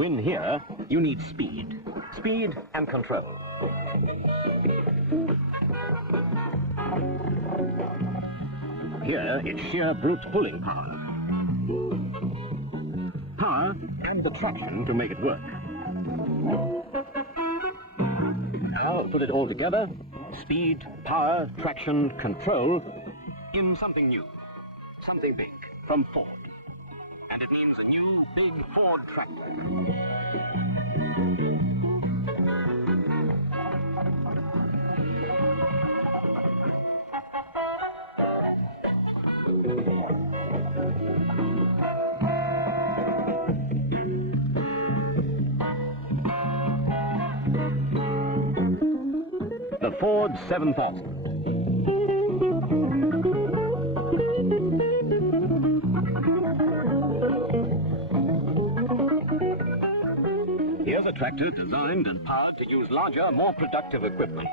win here, you need speed. Speed and control. Here, it's sheer brute pulling power. Power and the traction to make it work. Now, put it all together. Speed, power, traction, control in something new. Something big from Ford. And it means a new, big Ford tractor. The Ford 7000. Here's a tractor designed and powered to use larger, more productive equipment.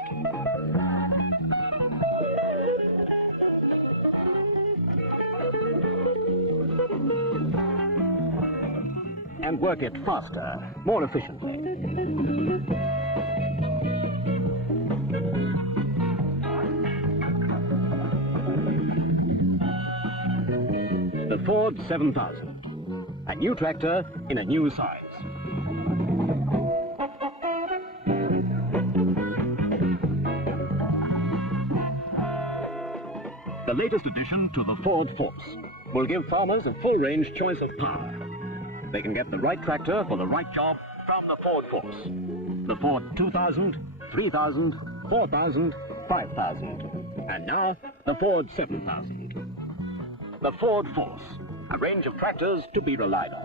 And work it faster, more efficiently. The Ford 7000, a new tractor in a new size. The latest addition to the Ford Force will give farmers a full-range choice of power. They can get the right tractor for the right job from the Ford Force. The Ford 2000, 3000, 4000, 5000, and now the Ford 7000. The Ford Force, a range of tractors to be relied on.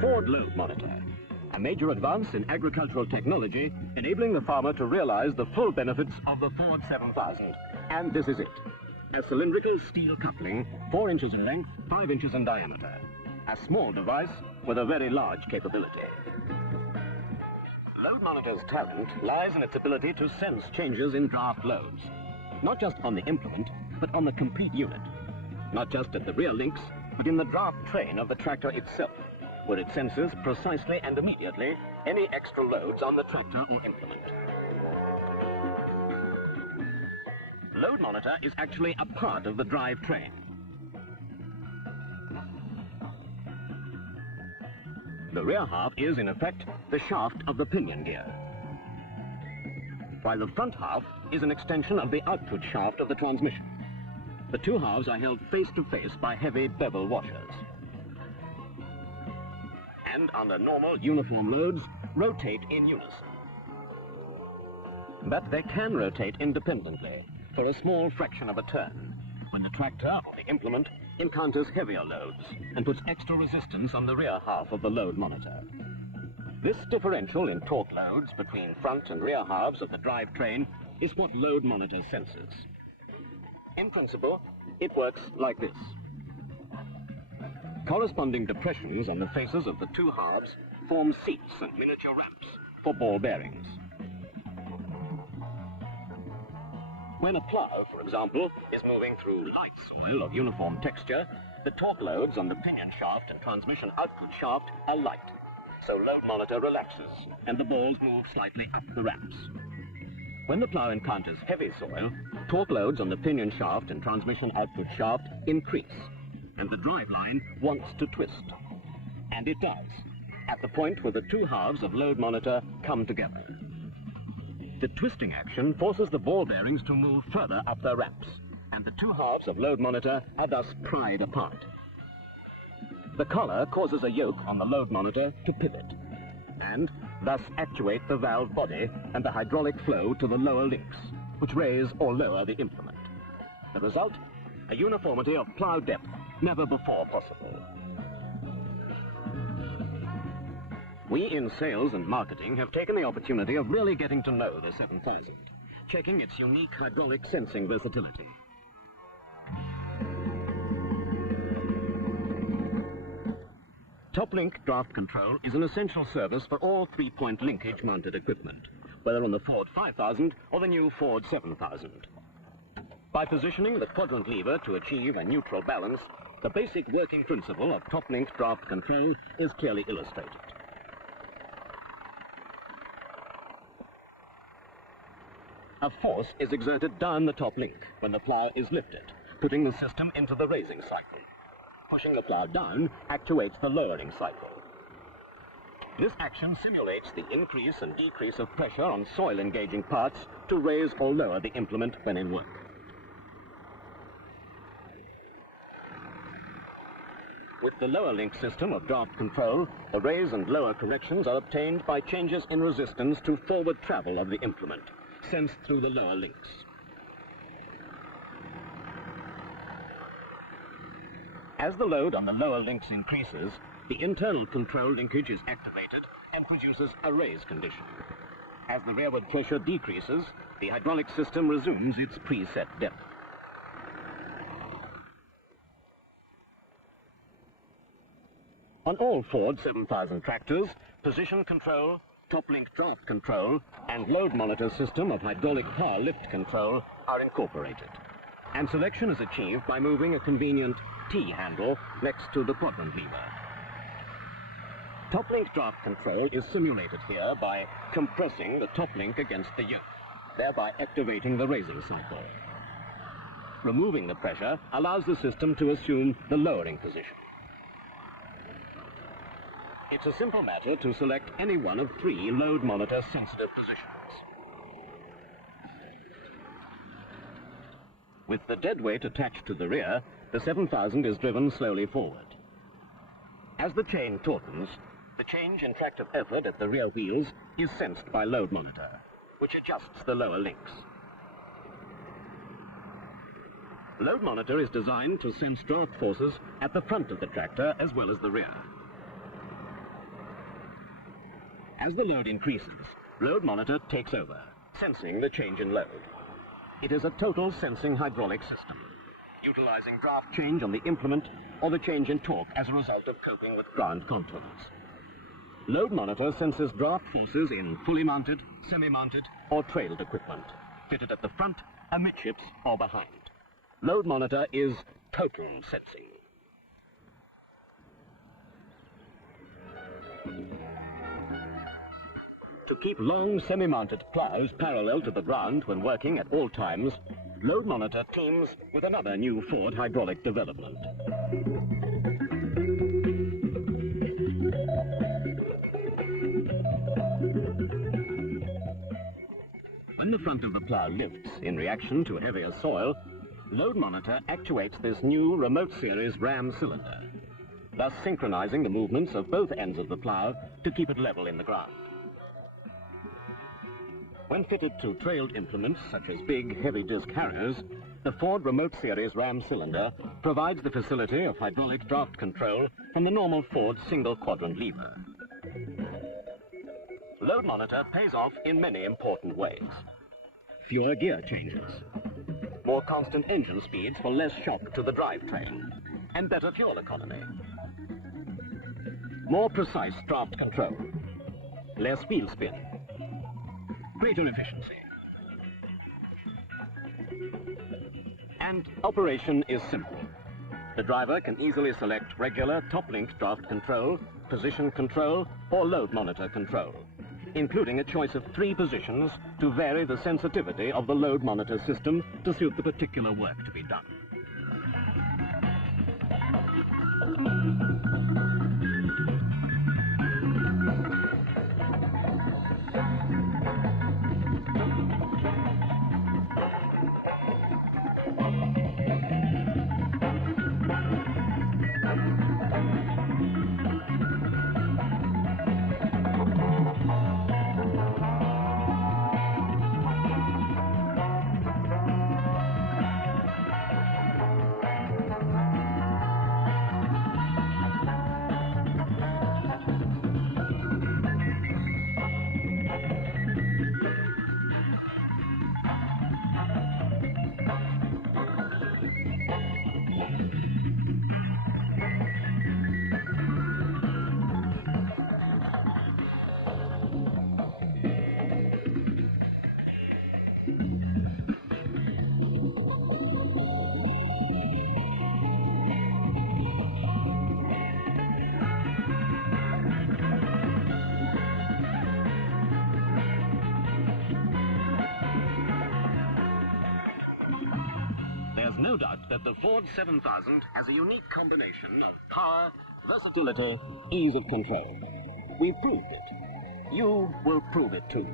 Ford Load Monitor, a major advance in agricultural technology, enabling the farmer to realize the full benefits of the Ford 7000. And this is it. A cylindrical steel coupling, 4 inches in length, 5 inches in diameter. A small device with a very large capability. Load Monitor's talent lies in its ability to sense changes in draft loads. Not just on the implement, but on the complete unit. Not just at the rear links, but in the draft train of the tractor itself, where it senses precisely and immediately any extra loads on the tractor or implement. Load Monitor is actually a part of the drive train. The rear half is, in effect, the shaft of the pinion gear, while the front half is an extension of the output shaft of the transmission. The two halves are held face to face by heavy bevel washers, and under normal uniform loads, rotate in unison. But they can rotate independently for a small fraction of a turn, when the tractor or the implement encounters heavier loads and puts extra resistance on the rear half of the Load Monitor. This differential in torque loads between front and rear halves of the drivetrain is what Load Monitor senses. In principle, it works like this. Corresponding depressions on the faces of the two halves form seats and miniature ramps for ball bearings. When a plow, for example, is moving through light soil of uniform texture, the torque loads on the pinion shaft and transmission output shaft are light, so Load Monitor relaxes and the balls move slightly up the ramps. When the plow encounters heavy soil, torque loads on the pinion shaft and transmission output shaft increase, and the driveline wants to twist. And it does, at the point where the two halves of Load Monitor come together. The twisting action forces the ball bearings to move further up their ramps, and the two halves of Load Monitor are thus pried apart. The collar causes a yoke on the Load Monitor to pivot, and thus actuate the valve body and the hydraulic flow to the lower links, which raise or lower the implement. The result? A uniformity of plow depth never before possible. We in sales and marketing have taken the opportunity of really getting to know the 7000, checking its unique hydraulic sensing versatility. Top-link draft control is an essential service for all three-point linkage mounted equipment, whether on the Ford 5000 or the new Ford 7000. By positioning the quadrant lever to achieve a neutral balance, the basic working principle of top-link draft control is clearly illustrated. A force is exerted down the top link when the plough is lifted, putting the system into the raising cycle. Pushing the plough down actuates the lowering cycle. This action simulates the increase and decrease of pressure on soil-engaging parts to raise or lower the implement when in work. With the lower link system of draft control, the raise and lower corrections are obtained by changes in resistance to forward travel of the implement, sensed through the lower links. As the load on the lower links increases, the internal control linkage is activated and produces a raise condition. As the rearward pressure decreases, the hydraulic system resumes its preset depth. On all Ford 7000 tractors, position control, top-link draft control, and load monitor system of hydraulic power lift control are incorporated. And selection is achieved by moving a convenient T-handle next to the quadrant lever. Top-link draft control is simulated here by compressing the top link against the yoke, thereby activating the raising cycle. Removing the pressure allows the system to assume the lowering position. It's a simple matter to select any one of 3 load monitor sensitive positions. With the dead weight attached to the rear, the 7000 is driven slowly forward. As the chain tautens, the change in tractive effort at the rear wheels is sensed by load monitor, which adjusts the lower links. Load monitor is designed to sense draft forces at the front of the tractor as well as the rear. As the load increases, load monitor takes over, sensing the change in load. It is a total sensing hydraulic system, utilizing draft change on the implement or the change in torque as a result of coping with ground contours. Load monitor senses draft forces in fully mounted, semi-mounted, or trailed equipment, fitted at the front, amidships, or behind. Load monitor is total sensing. To keep long semi-mounted ploughs parallel to the ground when working at all times, load monitor teams with another new Ford hydraulic development. When the front of the plough lifts in reaction to heavier soil, load monitor actuates this new remote series ram cylinder, thus synchronizing the movements of both ends of the plough to keep it level in the ground. When fitted to trailed implements such as big, heavy disc harrows, the Ford Remote Series ram cylinder provides the facility of hydraulic draft control from the normal Ford single quadrant lever. Load monitor pays off in many important ways. Fewer gear changes, more constant engine speeds for less shock to the drivetrain, and better fuel economy. More precise draft control, less wheel spin, greater efficiency. And operation is simple. The driver can easily select regular top-link draft control, position control, or load monitor control, including a choice of 3 positions to vary the sensitivity of the load monitor system to suit the particular work to be done. no doubt that the Ford 7000 has a unique combination of power, versatility, ease of control. We've proved it. You will prove it too.